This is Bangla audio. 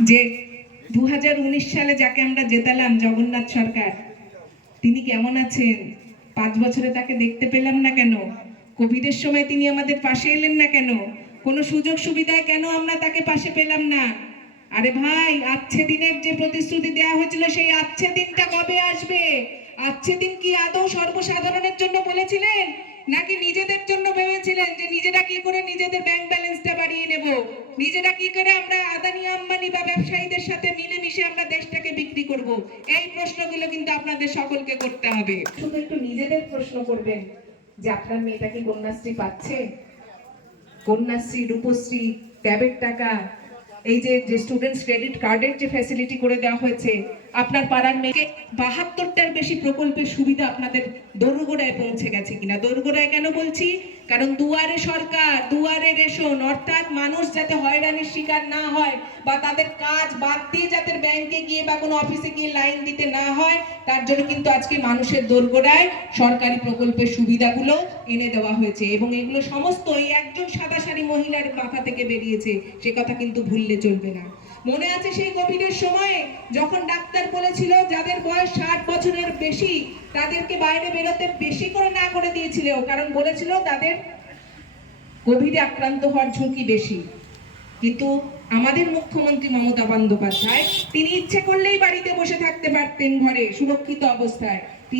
যে দু সালে যাকে আমরা জেতালাম জগন্নাথ সরকার, তিনি কেমন আছেন? পাঁচ বছরে তাকে দেখতে পেলাম না কেন? কোভিডের সময় তিনি আমাদের পাশে এলেন না কেন? কোনো সুযোগ সুবিধায় কেন আমরা তাকে পাশে পেলাম না? আরে ভাই আচ্ছে দিনের যে প্রতিশ্রুতি দেওয়া হয়েছিল, সেই আচ্ছে দিনটা কবে আসবে? আচ্ছে দিন কি আদৌ সর্বসাধারণের জন্য বলেছিলেন? নাকি নিজেদের জন্য ভেবেছিলেন যে নিজেরা কি করে নিজেদের ব্যাংক নিজেরা কি করে আমরা আদানি আম্বানি বা ব্যবসায়ীদের সাথে মিলেমিশে আমরা দেশটাকে বিক্রি করব? এই প্রশ্নগুলো কিন্তু আপনাদের সকলকে করতে হবে। শুধু একটু নিজেদের প্রশ্ন করবেন যে আপনার মেয়েটা কি কন্যাশ্রী পাচ্ছে? কন্যাশ্রী, রূপশ্রী, ট্যাবের টাকা, এই যে স্টুডেন্টস ক্রেডিট কার্ডের যে ফ্যাসিলিটি করে দেওয়া হয়েছে আপনার পাড়ার মেয়েকে বাহাত্তরটার বেশি প্রকল্পের সুবিধা আপনাদের দোরগোড়ায় পৌঁছে গেছে কিনা? দোরগোড়ায় কেন বলছি? কারণ দুয়ারে সরকার, দুয়ারে রেশন, অর্থাৎ মানুষ যাতে হয়রানির শিকার না হয় বা তাদের কাজ বাদ দিয়ে যাতে ব্যাংকে গিয়ে বা কোনো অফিসে গিয়ে লাইন দিতে না হয়, তার জন্য কিন্তু আজকে মানুষের দোরগোড়ায় সরকারি প্রকল্পের সুবিধাগুলো এনে দেওয়া হয়েছে এবং এগুলো সমস্ত এই একজন শাড়ি মহিলার মাথা থেকে বেরিয়েছে। সে কথা কিন্তু ভুললে চলবে না। মনে আছে সেই কোভিডের সময়ে যখন ডাক্তার বলেছিল যাদের বয়স ষাট বছরের বেশি, তাদেরকে বাইরে বেরোতে বেশি করে না করে দিয়েছিল, কারণ বলেছিল তাদের কোভিডে আক্রান্ত হওয়ার ঝুঁকি বেশি। কিন্তু আমাদের মুখ্যমন্ত্রী মমতা বন্দ্যোপাধ্যায়, তিনি ইচ্ছে করলেই বাড়িতে বসে থাকতে পারতেন ঘরে, সুরক্ষিত অবস্থায়।